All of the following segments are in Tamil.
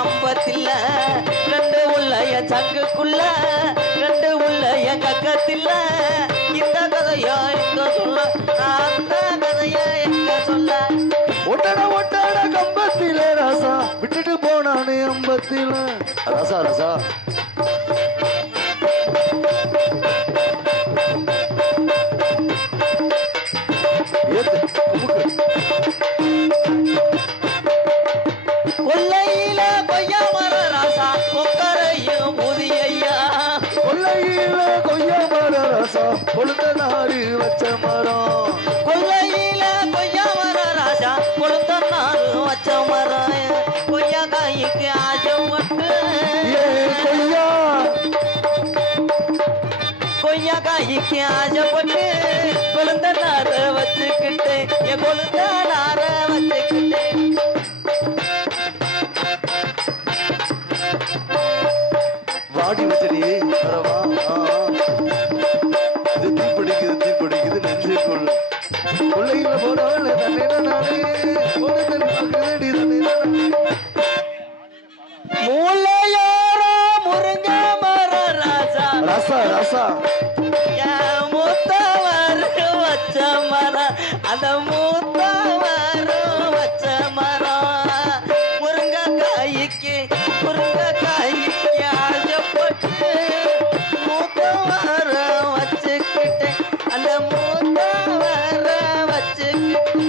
அம்பத்தில்ல ரெண்டு உள்ள என் சங்குக்குள்ள ரெண்டு உள்ள என் கக்கத்தில்ல இந்த கதையா எங்க சொல்ல அந்த கதையா எங்க சொல்ல ஒட்டட ஒட்டட கம்பத்திலே ராசா விட்டுட்டு போனானே அம்பத்தில ரசா ரசா கொல்லையில கொய்யா மர ராசா கொக்கரையும் புதியையா கொல்லையில கொய்யா மர ராசா கொழுந்த நாடு வச்ச மரம் கொல்லையில கொய்யா மர ராசா கொழுந்த நாடு வச்ச மரம் கொய்யா காய்க்கு ஆசைப்பட்டு கொய்யா கொய்யா காய்க்கு ஆசைப்பட்டு கொழுந்த நார வச்சுக்கிட்டு என் கொழுந்த நார வச்சுக்கிட்டு வாடி வச்சடி வரவா இது தீப்பிடிக்குது நெஞ்சுக்குள்ள கொள்ளையில போறவள் தண்ணீர நானே மூளையோரோ முருங்க மர ராசா ரசா ரசா மூத்தவர் வச்ச மரம் அந்த மூத்தவர் வச்ச மரம் முருங்கைக்காய்க்கு ஆசைப்பட்டு மூத்தவர் வச்சுக்கிட்டு அந்த மூத்தவர் வச்சுக்கிட்டு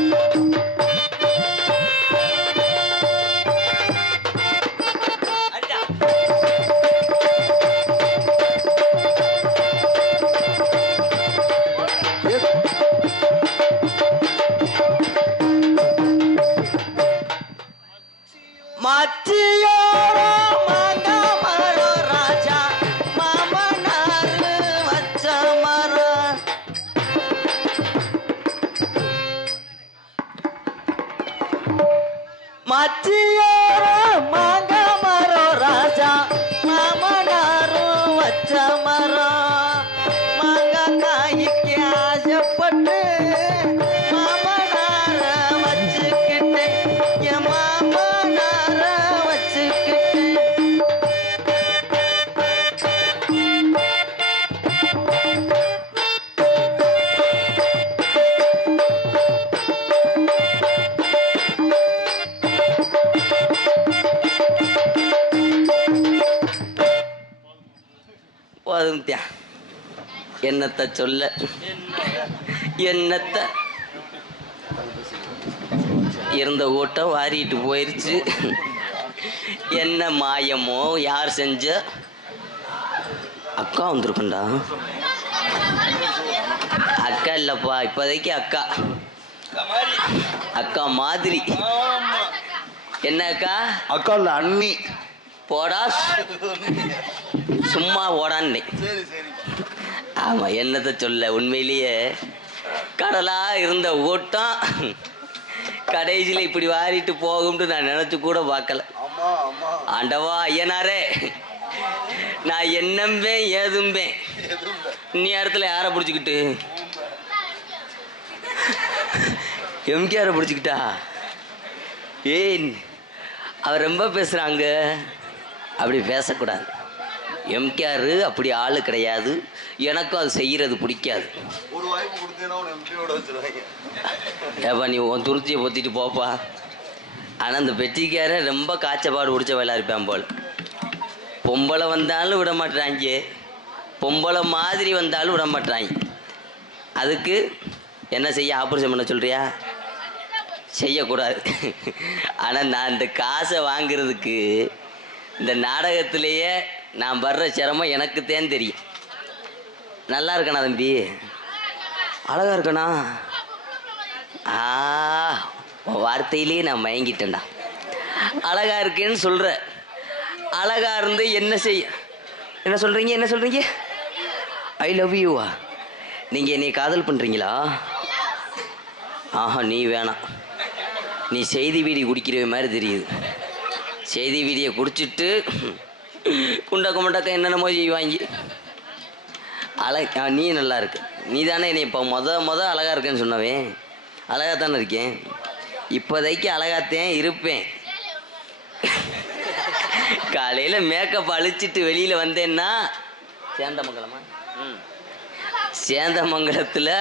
மச்சியோரோ மாங்க மரம் ராஜா மாமனாரு வச்ச மரம் மச்சியோரோ மாங்க மரம் ராஜா மாமனாரு வச்ச மரம் மாங்க காய்க்கு ஆசைப்பட்டு மாமனார வச்சுக்கிட்டு என் மாமனார வச்சுக்கிட்டு போதும்த்தியா என்னத்த சொல்ல என்னத்த இருந்த கூட்டம் வாரிட்டு போயிருச்சு என்ன மாயமோ யார் செஞ்ச அக்கா வந்திருக்குண்டா அக்கா இல்லப்பா இப்போதைக்கு அக்கா அக்கா மாதிரி என்ன அக்கா அக்கா இல்ல அண்ணி போடா சும்மா ஓடான்னு ஆமா என்னத்த சொல்ல உண்மையிலேயே கடலா இருந்த ஓட்டம் கடைசியில் இப்படி வாரிட்டு போகும்னு நான் நினைச்சு கூட பார்க்கல ஆண்டவா ஐயனாரே நான் என்னம்பேன் ஏதும்பேன் நீ இடத்துல யாரை பிடிச்சிக்கிட்டு எம்கேஆரை பிடிச்சிக்கிட்டா ஏன் அவர் ரொம்ப பேசுறாங்க அப்படி பேசக்கூடாது எம்கேஆர் அப்படி ஆளு கிடையாது எனக்கும் அது செய்யறது பிடிக்காது ஏப்பா நீ உன் துருத்தியை பொத்திட்டு போப்பா ஆனால் அந்த பெட்டிக்கார ரொம்ப காய்ச்சப்பாடு பிடிச்ச வேலை இருப்பான் போல் பொம்பளை வந்தாலும் விட மாட்டுறாங்க பொம்பளை மாதிரி வந்தாலும் விட மாட்டுறாங்க அதுக்கு என்ன செய்ய ஆப்ரேஷன் பண்ண சொல்றியா செய்யக்கூடாது ஆனால் நான் இந்த காசை வாங்கிறதுக்கு இந்த நாடகத்திலேயே நான் வர்ற சிரமம் எனக்குத்தான் தெரியும் நல்லா இருக்கணா தம்பி அழகா இருக்கணா வார்த்தையிலேயே நான் மயங்கிட்டேன்டா அழகா இருக்கேன்னு சொல்ற அழகா இருந்து என்ன செய்ய என்ன சொல்றீங்க ஐ லவ் யூவா நீங்க என்னை காதல் பண்றீங்களா ஆஹா நீ வேணாம் நீ செய்தி வீடி குடிக்கிற மாதிரி தெரியுது செய்தி வீடியை குடிச்சிட்டு குண்டக்க என்னென்னமோ செய்வாங்க நீ நல்லா இருக்கு நீ தானே என்னை இப்போ மொத அழகா இருக்கேன்னு சொன்னவே அழகா தானே இருக்கேன் இப்போதைக்கு அழகாத்தேன் இருப்பேன் காலையில் மேக்கப் அழிச்சிட்டு வெளியில் வந்தேன்னா சேந்தமங்கலமா சேந்தமங்கலத்தில்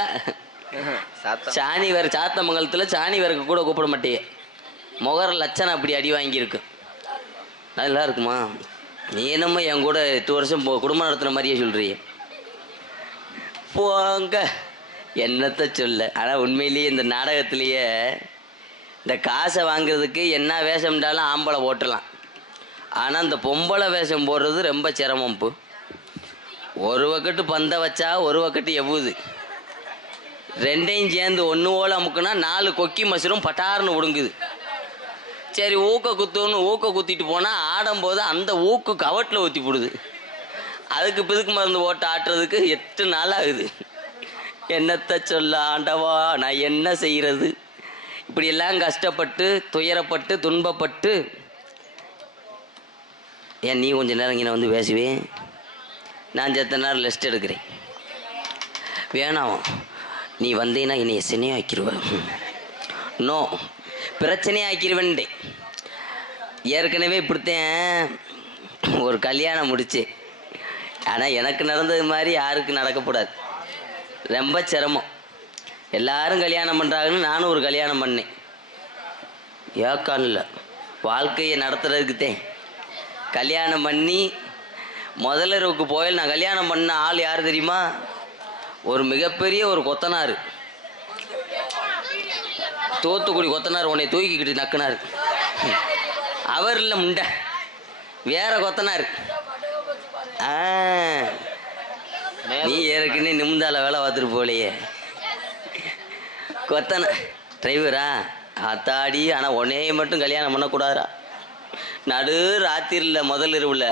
சாணி வேற சாத்தமங்கலத்தில் சாணி வேறக்கு கூட கூப்பிட மாட்டேயே முகர லட்சணம் அப்படி அடி வாங்கியிருக்கு. நல்லா இருக்குமா? நீ என்னமோ என் கூட 8 வருஷம் குடும்பம் நடத்துகிற மாதிரியே சொல்கிறிய. போங்க என்னத்தை சொல்ல. ஆனால் உண்மையிலேயே இந்த நாடகத்திலேயே இந்த காசை வாங்குறதுக்கு என்ன வேஷம்டாலும் ஆம்பளை ஓட்டலாம். ஆனால் இந்த பொம்பளை வேஷம் போடுறது ரொம்ப சிரமம்ப்பு. ஒரு வக்கட்டு பந்தை வச்சா ஒரு வக்கட்டு எவ்வுது, ரெண்டையும் சேர்ந்து ஒன்று போல் அமுக்குனா 4 கொக்கி மசரும் பட்டார்னு ஒடுங்குது. சரி ஊக்க குத்துன்னு ஊக்க குத்திட்டு போனால் ஆடும்போது அந்த ஊக்கு கவட்டில் ஊற்றி போடுது. அதுக்கு பிதுக்கு மருந்து ஓட்ட ஆட்டுறதுக்கு 8 நாள் ஆகுது. என்னத்தை சொல்ல ஆண்டவா, நான் என்ன செய்கிறது? இப்படியெல்லாம் கஷ்டப்பட்டு துயரப்பட்டு துன்பப்பட்டு. ஏன் நீ கொஞ்சம் நேரம் இங்கே வந்து பேசுவேன், நான் செத்த நேரம் ரெஸ்ட் எடுக்கிறேன். வேணாம், நீ வந்தீங்கன்னா என்னை எசனையும் ஆக்கிடுவேன். நோ, பிரச்சனையே ஆக்கிடுவேன்டே. ஏற்கனவே இப்படித்தான் ஒரு கல்யாணம் முடிச்சு. ஆனால் எனக்கு நடந்தது மாதிரி யாருக்கு நடக்கக்கூடாது. ரொம்ப சிரமம். எல்லாரும் கல்யாணம் பண்ணுறாங்கன்னு நானும் ஒரு கல்யாணம் பண்ணேன். ஏக்கான்ல வாழ்க்கையை நடத்துறதுக்குத்தேன் கல்யாணம் பண்ணி முதலரவுக்கு போயில் நான் கல்யாணம் பண்ண ஆள் யார் தெரியுமா? ஒரு மிகப்பெரிய ஒரு கொத்தனார், தூத்துக்குடி கொத்தனார். உன்னை தூக்கிக்கிட்டு நக்குனார். அவர் இல்லை முண்டை, வேற கொத்தனார். நீ ஏற்கனவே நிமிந்தால வேலை பார்த்துட்டு போலையே. கொத்தன டிரைவரா அத்தாடி. ஆனால் உன்னையை மட்டும் கல்யாணம் பண்ணக்கூடாதா? நடு ராத்திரியில் முதலிரவில்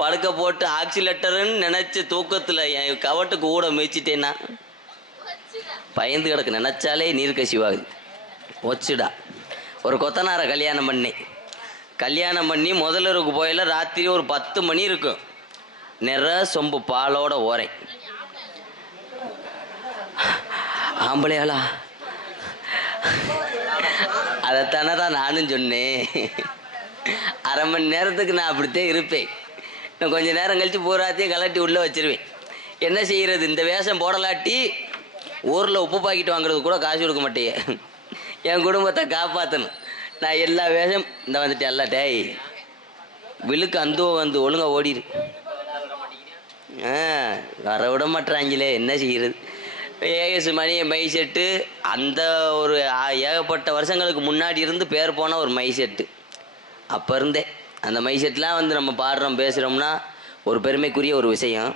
படுக்க போட்டு ஆக்சிலேட்டருன்னு நினச்சி தூக்கத்தில் என் கவட்டுக்கு கூட மிதிச்சிட்டேன்னா பயந்து கிடக்கு. நினச்சாலே நீர் கசிவாகுது. ஒச்சுடா. ஒரு கொத்தனாரை கல்யாணம் பண்ணேன். கல்யாணம் பண்ணி முதலிரவுக்கு போயில ராத்திரி ஒரு 10 மணி இருக்கும். நிறைய சொம்பு பாலோட ஓரை. ஆம்பளையாளா? அதைத்தானே தான் நானும் சொன்னேன். அரை மணி நேரத்துக்கு நான் அப்படித்தான் இருப்பேன். நான் கொஞ்சம் நேரம் கழித்து பூராத்தையும் கலட்டி உள்ளே வச்சிருவேன். என்ன செய்கிறது? இந்த வேஷம் போடலாட்டி ஊரில் உப்பு பாக்கெட் வாங்குறது கூட காசு கொடுக்க மாட்டேயே. என் குடும்பத்தை காப்பாற்றணும். நான் எல்லா வேஷம் இந்த வந்துட்டேன். எல்லா டேய் விழுக்கு அந்தோ வந்து ஒழுங்காக ஓடிடு. வர விட மாட்டுறாங்களே, என்ன செய்கிறது? ஏஎஸ் மணியை மை செட்டு அந்த ஒரு ஏகப்பட்ட வருஷங்களுக்கு முன்னாடி இருந்து பேர் போன ஒரு மை செட்டு. அப்போ இருந்தே அந்த மை செட்லாம் வந்து நம்ம பாடுறோம் பேசுகிறோம்னா ஒரு பெருமைக்குரிய ஒரு விஷயம்.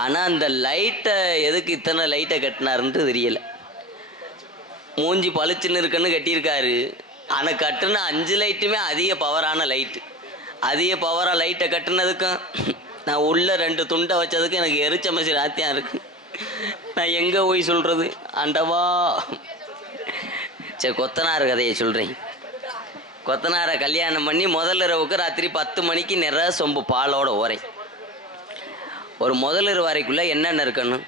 ஆனால் அந்த லைட்டை எதுக்கு இத்தனை லைட்டை கட்டினாருன்ட்டு தெரியலை. மூஞ்சி பளிச்சுன்னு இருக்குன்னு கட்டியிருக்காரு. ஆனால் கட்டுன 5 லைட்டுமே அதிக பவரான லைட்டு. அதிக பவராக லைட்டை கட்டுனதுக்கும் நான் உள்ள 2 துண்டை வச்சதுக்கும் எனக்கு எரிச்சமசி ராத்தியம் இருக்குது. நான் எங்கே போய் சொல்கிறது ஆண்டவா? சரி, கொத்தனார் கதையை சொல்கிறேன். கொத்தனாரை கல்யாணம் பண்ணி முதலிரவுக்கு ராத்திரி 10 மணிக்கு நிறைய சொம்பு பாலோட ஓரை. ஒரு முதலிரவு வரைக்குள்ளே என்னென்ன இருக்கணும்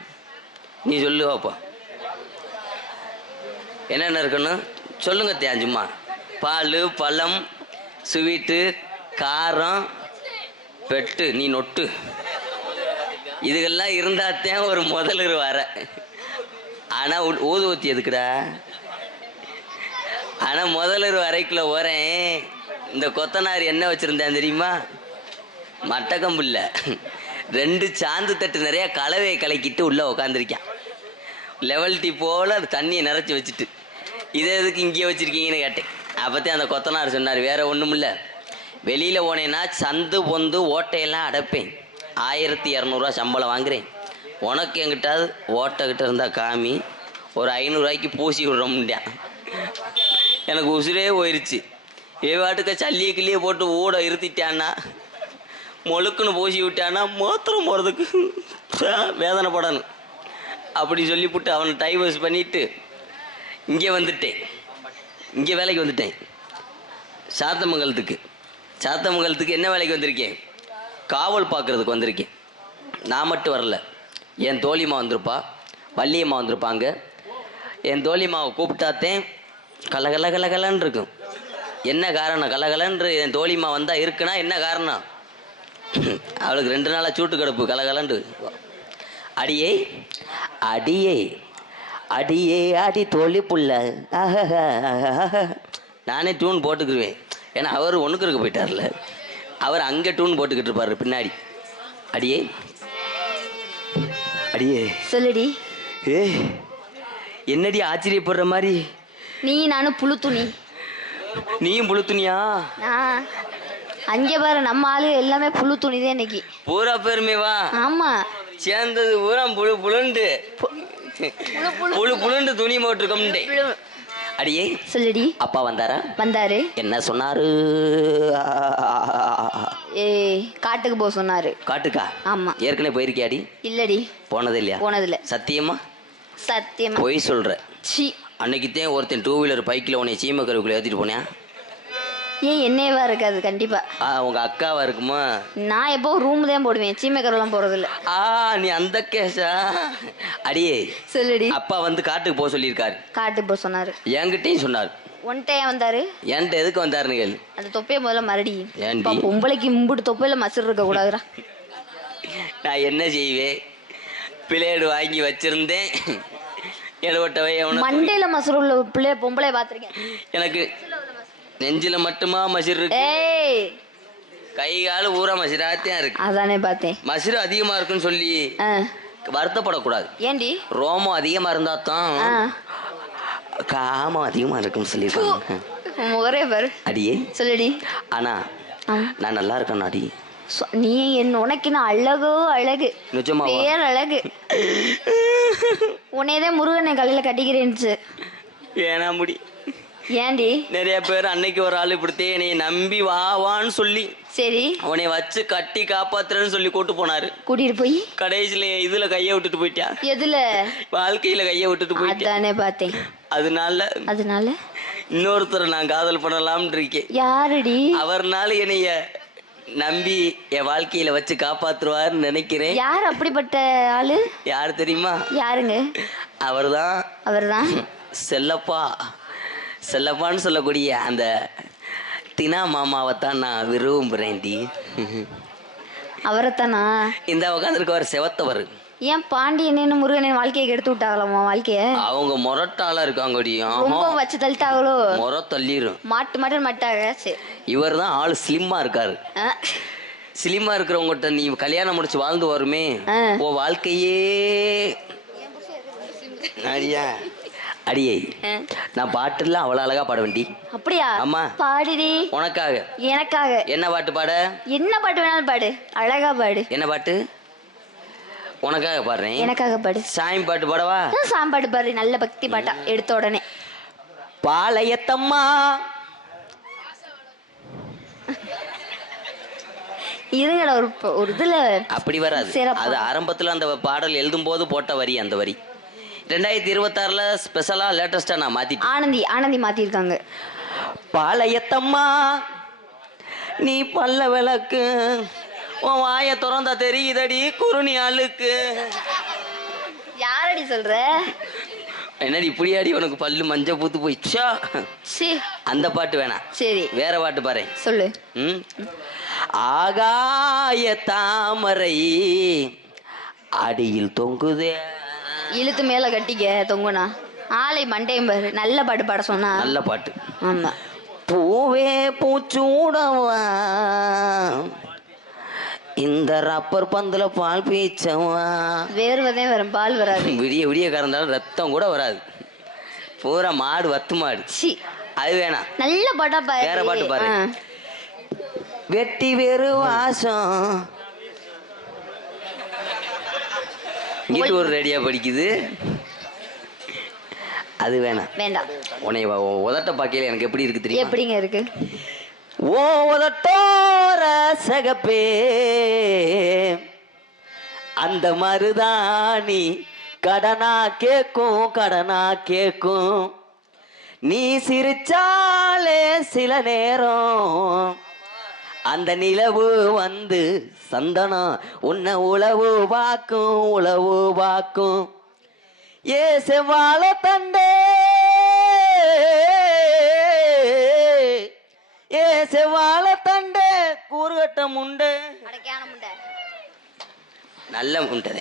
நீ சொல்லுவாப்பா? என்னென்ன இருக்கணும் சொல்லுங்க தேஞ்சுமா. பால், பழம், ஸ்வீட்டு, காரம், பெட்டு, நீ நொட்டு, இதுகெல்லாம் இருந்தாத்தான் ஒரு முதலிரவு வர. ஆனால் ஊதுவத்தி எதுக்குடா? ஆனால் முதலிரவு அறைக்குள்ளே வரேன். இந்த கொத்தனார் என்ன வச்சுருந்தேன் தெரியுமா? மட்டக்கம்பு இல்லை, 2 சாந்து தட்டு நிறையா கலவையை கலக்கிட்டு உள்ளே உக்காந்துருக்கேன். லெவல் டீ போல் அது தண்ணியை நிறச்சி வச்சுட்டு, இதை எதுக்கு இங்கேயே வச்சுருக்கீங்கன்னு கேட்டேன். அப்போத்தான் அந்த கொத்தனார் சொன்னார், வேறு ஒன்றும் இல்லை, வெளியில் போனேன்னா சந்து பொந்து ஓட்டையெல்லாம் அடைப்பேன், 1200 சம்பளம் வாங்குறேன். உனக்கு எங்கிட்டாவது ஓட்டைக்கிட்ட இருந்தால் காமி, ஒரு 500 ரூபாய்க்கு பூசி விட்றோம்டான். எனக்கு உசுரே போயிடுச்சு. வாட்டுக்க சல்லியை கிள்ளியை போட்டு ஊட இருத்திட்டான்னா, மொழுக்குன்னு பூசி விட்டான்னா மோத்திரம் போகிறதுக்கு வேதனைப்படணும். அப்படி சொல்லிவிட்டு அவனை டைவர்ஸ் பண்ணிவிட்டு இங்கே வந்துட்டேன். இங்கே வேலைக்கு வந்துட்டேன். சாத்தமங்கலத்துக்கு. சாத்தமங்கலத்துக்கு என்ன வேலைக்கு வந்திருக்கேன்? காவல் பார்க்குறதுக்கு வந்திருக்கேன். நான் மட்டும் வரல, என் தோழிமா வந்திருப்பா, வள்ளியம்மா வந்திருப்பாங்க. என் தோழிமாவை கூப்பிட்டாத்தேன் கலகலன்னு இருக்கும். என்ன காரணம்? கலகலன்று என் தோழிமா வந்தா இருக்குன்னா என்ன காரணம்? அவளுக்கு 2 நாளா சூட்டு கிடப்பு கலகலன்று. அடியே அடியே அடியே அடி தோழி புள்ள. நானே டியூன் போட்டுக்குருவேன். ஏன்னா அவர் ஒன்றுக்கு இருக்க போயிட்டார்ல, அவர் அங்கே டியூன் போட்டுக்கிட்டு இருப்பாரு பின்னாடி. அடியே அடியே சொல்லுடி. ஏ என்னடி ஆச்சரியப்படுற மாதிரி? நீ நானும் புழு துணி. நீயும் புழு துணியா? அங்கே பாரு, நம்ம ஆளு எல்லாமே புழு துணி தான் இன்னைக்கு. பூரா பேருமே வா. ஆமா, சேர்ந்தது பூரா புழு புழுண்டு புழு புழுண்டு துணி போட்டிருக்கோம்டே. அடியே சொல்லுடி. அப்பா வந்தாரா? வந்தாரு. என்ன சொன்னாரு? காட்டுக்கு போக சொன்னாரு. காட்டுக்கா? ஆமா. ஏற்கனவே போயிருக்கியாடி? இல்லடி, போனது இல்லையா? போனதில்ல. சத்தியமா? சத்தியமா போய் சொல்ற. சி, அன்னைக்குத்தான் ஒருத்தன் 2 வீலர் பைக்கில் உன்னை சீமக்கருவுக்குள்ள ஏற்றிட்டு போனேன். ஏன் என்னையவா இருக்காது? கண்டிப்பா உங்க அக்காவா இருக்குமா? நான் எப்போ ரூம் தான் போடுவேன், சீமைக்கரெல்லாம் போறது இல்ல. நீ அந்த கேஷா? அடியே சொல்லுடி. அப்பா வந்து காட்டுக்கு போக சொல்லியிருக்காரு. காட்டுக்கு போக சொன்னாரு. என்கிட்டயும் சொன்னார். ஒன்டையா வந்தாரு? என்கிட்ட எதுக்கு வந்தாருன்னு கேளு. அந்த தொப்பையை முதல்ல மறுடி. ஏன்டி? பொம்பளைக்கு மும்பிட்டு தொப்பையில மசிறு இருக்க கூடாதுடா. நான் என்ன செய்வேன்? பிளேடு வாங்கி வச்சிருந்தேன். எழுவட்டவை மண்டையில மசூர் உள்ள பிள்ளை பொம்பளை பாத்திருக்கேன். எனக்கு நெஞ்சில மட்டுமா மசிறு இருக்கு? கை காலு ஊரா மசிராத்தியா இருக்கு. அதானே பார்த்தேன். மசிறு அதிகமா இருக்குன்னு சொல்லி வருத்தப்படக்கூடாது. ஏண்டி? ரோமம் அதிகமா இருந்தா தான் காமம் அதிகமா இருக்குன்னு சொல்லிருக்காங்க. முகரே பாரு. அடியே சொல்லுடி. ஆனா நான் நல்லா இருக்கேன் அடி. நீ உனக்கு நான் அழகோ அழகு, பேர் அழகு. உன்னையதான் முருகனை கலையில கட்டிக்கிறேன்னு. ஏனா முடி? ஏண்டி? நிறைய பேர் அன்னைக்கு ஒரு ஆள் இப்படித்தே என்னை நம்பி வாவான்னு சொல்லி சரி உன்னை வச்சு கட்டி காப்பாத்துறேன்னு சொல்லி கூட்டு போனாரு. கூட்டிட்டு போய் கடைசியில இதுல கைய விட்டுட்டு போயிட்டா. எதுல? வாழ்க்கையில கைய விட்டுட்டு போயிட்டா. அதானே பார்த்தேன். அதனால இன்னொருத்தரை நான் காதல் பண்ணலாம்னு இருக்கேன். யாருடி? அவர்னால என்னைய நம்பி என் வாழ்க்கையில வச்சு காப்பாத்துருவாருன்னு நினைக்கிறேன். யார் அப்படிப்பட்ட ஆளு? யாரு தெரியுமா? யாருங்க? அவர்தான் செல்லப்பா. செல்லப்பான்னு சொல்லக்கூடிய அந்த தினா மாமாவைத்தான் நான் விரும்புறேன். அவரைத்தானா? இந்த உட்காந்துருக்கவர் செவத்தவர். ஏன் பாண்டியன் முருகனின் வாழ்க்கையை கெடுத்து விட்டாங்களா? வாழ்க்கைய அவங்க முரட்டாளா இருக்காங்க. ரொம்ப வச்சு தள்ளிட்டாங்களோ? முறை தள்ளிரும். மாட்டு மட்டாங்க. இவர் தான் ஆள் ஸ்லிம்மா இருக்காரு. ஸ்லிம்மா இருக்கிறவங்ககிட்ட நீ கல்யாணம் முடிச்சு வாழ்ந்து வருமே, ஓ வாழ்க்கையே. அடியா அடியே நான் பாட்டுலாம் அவ்வளவு அழகா பாட வேண்டி. அப்படியா? ஆமா பாடுடி. உனக்காக எனக்காக. என்ன பாட்டு பாட? என்ன பாட்டு வேணாலும் பாடு, அழகா பாடு. என்ன பாட்டு? உனக்காக பாடுறேன். எனக்காக பாடு. சாமி பாட்டு பாடவா? சாமி பாட்டு பாடு, நல்ல பக்தி பாட்டா எடுத்த உடனே. பாளையத்தம்மா இருங்கடா, ஒரு இதுல அப்படி வராது. அது ஆரம்பத்துல அந்த பாடல் எழுதும் போது போட்ட வரி. அந்த வரி 2026 ஸ்பெஷலா லேட்டஸ்டா நான் மாத்திட்டேன். ஆனந்தி மாத்திருக்காங்க. பாளையத்தம்மா நீ பல்ல விளக்கு, உன் வாய திறந்தா தெரியுதடி குறுனி ஆளுக்கு. யாரடி சொல்ற? என்னடி இப்படியாடி உனக்கு பல்லு மஞ்சள் பூத்து போயிடுச்சா? அந்த பாட்டு வேணாம். சரி வேற பாட்டு பாரு. சொல்லு. ஆகாய தாமரை அடியில் தொங்குதே. இழுத்து மேல கட்டிக்க தொங்குனா ஆலை மண்டையும் பாரு. நல்ல பாட்டு பாட சொன்னா. நல்ல பாட்டு. ஆமா. பூவே பூச்சூடவா இந்த ரப்பர் பந்துல பால் பீச்சவா. வேர்வதே வரும், பால் வராது. விடிய விடிய கறந்தாலும் ரத்தம் கூட வராது. பூரா மாடு வத்து மாடு. அது வேணாம். நல்ல பாட்டா பாரு. வேற பாட்டு பாரு. வெட்டி வேறு வாசம் இங்கிட்டு ஒரு ரெடியா படிக்குது. அது வேணாம். வேண்டாம். உன்னை உதட்ட பாக்கையில எனக்கு எப்படி இருக்கு தெரியும்? எப்படிங்க இருக்கு? ஓ உதட்டோர சகப்பே அந்த மருதாணி கடனா கேக்கும். நீ சிரிச்சாலே சில நேரம் அந்த நிலவு வந்து சந்தனம் உன்னை உளவு பாக்கும். ஏ செவ்வாழ தண்டே ஏ செவ்வாழ தண்டை கூறுகட்ட முண்டை அடக்கியான முண்டை நல்ல முண்டை.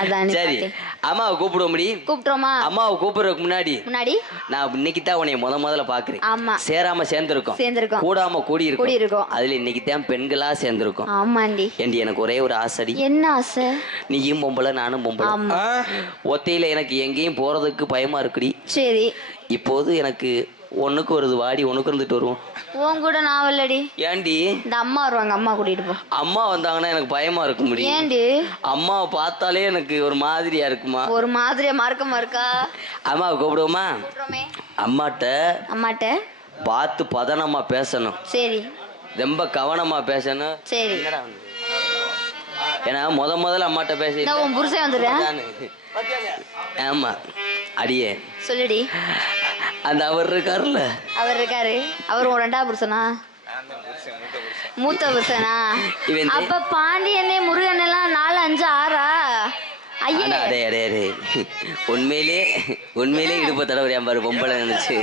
அதானே சரி பார்த்தேன். அம்மாவை கூப்பிட முடியும். கூப்பிட்டோமா? அம்மாவை கூப்பிடுறதுக்கு முன்னாடி முன்னாடி நான் இன்னைக்கு தான் உன்னை முதல்ல பாக்குறேன். ஆமா சேராம சேர்ந்திருக்கோம், கூடாம கூடி இருக்கும். அதுல இன்னைக்கு தான் பெண்களா சேர்ந்திருக்கோம். ஆமாண்டி. ஏண்டி எனக்கு ஒரே ஒரு ஆசைடி. என்ன ஆசை? நீயும் பொம்பளை நானும் பொம்பளை. ஆமா. ஒத்தையில எனக்கு எங்கேயும் போறதுக்கு பயமா இருக்குடி. சரி இப்போது எனக்கு ஒண்ணுக்கு வருது, வாடி ஒண்ணுக்கு இருந்துட்டு வருவோம். உன் கூட நான் வரலடி. ஏண்டி? இந்த அம்மா வருவாங்க, அம்மா கூட்டிட்டு போ. அம்மா வந்தாங்கன்னா எனக்கு பயமா இருக்க முடியும். ஏண்டி? அம்மாவை பார்த்தாலே எனக்கு ஒரு மாதிரியா இருக்குமா? ஒரு மாதிரியா மார்க்கமா இருக்கா? அம்மாவை கூப்பிடுவோமா? அம்மாட்ட பார்த்து பதனமா பேசணும். சரி. ரொம்ப கவனமா பேசணும். சரி. ஏன்னா முதல்ல அம்மாட்ட பேச உன் புருஷன் வந்துடுறேன். ஆமா அடியே சொல்லுடி. அந்த அவர் இருக்காருல்ல, அவர் இருக்காரு. அவர் உன் 2வது புருஷனா? மூத்த புருஷனா? அப்ப பாண்டியனே முருகன் எல்லாம் 4 5 6 ஐயே. உண்மையிலே இடுப்ப தடவை பாரு பொம்பளை நினைச்சு.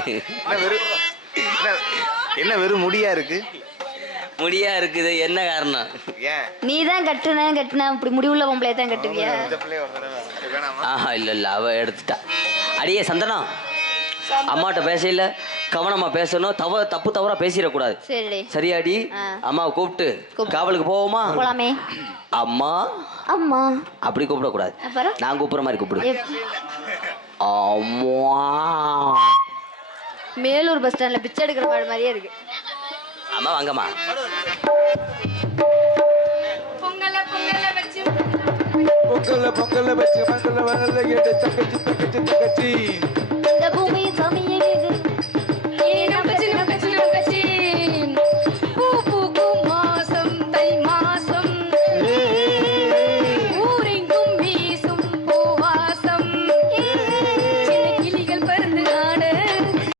என்ன வெறும் முடியா இருக்கு? முடியா இருக்குது, என்ன காரணம்? நீ தான் கட்டுன இப்படி முடிவுள்ள பொம்பளை தான் கட்டுவியா? ஆஹா இல்ல அவ எடுத்துட்டா. அடியே சந்தனம், அம்மாட்ட பேசல கவனமா பேசணும். தப்பு தவறா பேசிடக்கூடாது. சரியாடி? அம்மாவை கூப்பிட்டு காவலுக்கு போவோமா? போலாமே. அம்மா அம்மா அப்படி கூப்பிட கூடாது, நான் கூப்பிடுற மாதிரி கூப்பிடு. அம்மா. மேலூர் பஸ் ஸ்டாண்ட்ல பிச்சை எடுக்கிற மாதிரியே இருக்கு. அம்மா வாங்கம்மா. பொங்கல வச்சு மங்கள கேட்டு தக்கச்சி